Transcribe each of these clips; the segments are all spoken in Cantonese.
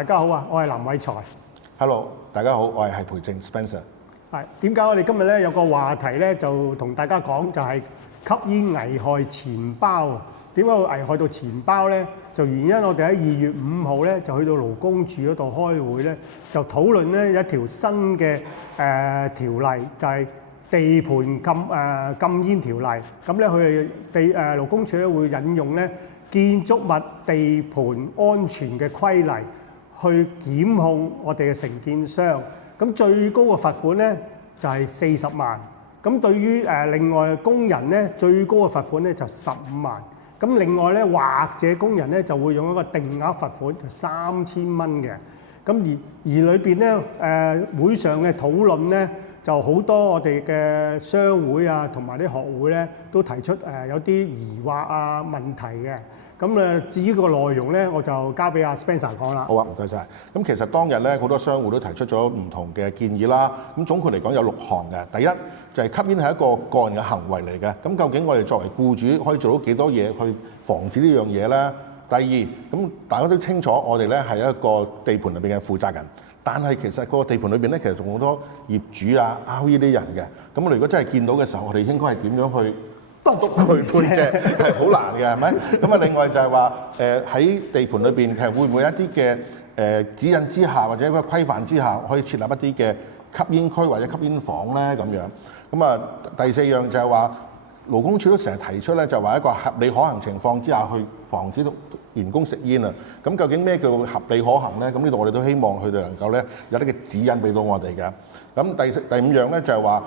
大家好啊，我係林偉財。Hello， 大家好，我係培正 Spencer。係點解我哋今日咧有個話題咧，就同大家講就係吸煙危害錢包啊？點解會危害到錢包咧？就原因我哋喺2月5號咧就去到勞工處嗰度開會咧，就討論咧一條新嘅條例，就係地盤禁煙條例。咁咧佢勞工處咧會引用咧建築物地盤安全嘅規例去檢控我哋嘅承建商。咁最高嘅罰款咧就係40萬。咁對於另外工人咧，最高嘅罰款咧就15萬。咁另外咧，或者工人咧就會用一個定額罰款，就3000蚊嘅。咁而裏邊咧會上嘅討論咧，就好多我哋嘅商會啊，同埋啲學會咧都提出有啲疑惑啊問題嘅。咁至於個內容咧，我就交俾阿 Spencer 講啦。好啊，唔該晒。咁其實當日咧，好多商戶都提出咗唔同嘅建議啦。咁總括嚟講有6項嘅。第一就係吸煙係一個個人嘅行為嚟嘅。咁究竟我哋作為僱主可以做到幾多嘢去防止呢樣嘢咧？第二，咁大家都清楚，我哋咧係一個地盤裏邊嘅負責人。但係其實個地盤裏邊咧，其實仲好多業主啊、RE 啲人嘅。咁我哋如果真係見到嘅時候，我哋應該係點樣去督佢背脊？係好難嘅，係咪？咁啊，另外就係話喺地盤裏邊，其實會唔會一啲嘅指引之下，或者一個規範之下，可以設立一啲嘅吸煙區或者吸煙房咧？咁樣。咁啊，第4樣就係話勞工處都成日提出咧，就話一個合理可行情況之下去防止到員工食煙啊。咁究竟咩叫合理可行咧？咁呢度我哋都希望佢哋能夠咧有啲嘅指引俾到我哋嘅。咁第5樣咧就係話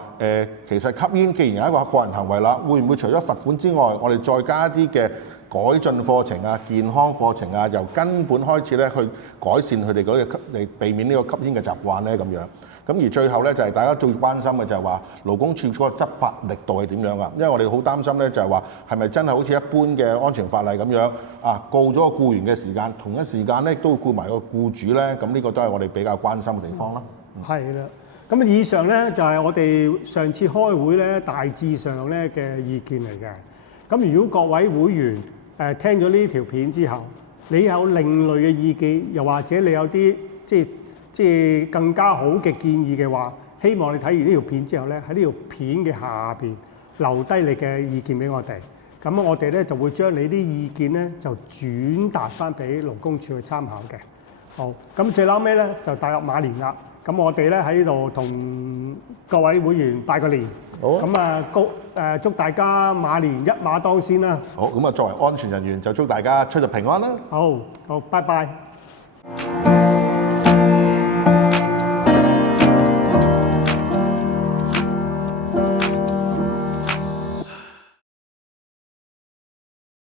其實吸煙既然係一個個人行為啦，會唔會除咗罰款之外，我哋再加一啲嘅改進課程啊、健康課程啊，由根本開始咧去改善佢哋嗰個嚟避免呢個吸煙嘅習慣咧咁樣。咁而最後咧就係大家最關心嘅就係話勞工處嗰個執法力度係點樣啊？因為我哋好擔心咧就係話係咪真係好似一般嘅安全法例咁樣啊，告咗個僱員嘅時間，同一時間咧都告埋個僱主咧，咁呢個都係我哋比較關心嘅地方啦。係啦。咁以上咧就係我哋上次開會咧大致上咧嘅意見嚟嘅。咁如果各位會員聽咗呢條片之後，你有另類嘅意見，又或者你有啲即係更加好嘅建議嘅話，希望你睇完呢條片之後咧，喺呢條片嘅下邊留低你嘅意見俾我哋。咁我哋咧就會將你啲意見咧就轉達翻俾勞工處去參考嘅。好，咁最後尾咧就踏入馬年啦。咁我哋咧喺呢度同各位會員拜個年。好。咁祝大家馬年一馬當先啦。好，咁啊作為安全人員就祝大家出入平安啦。好，拜拜。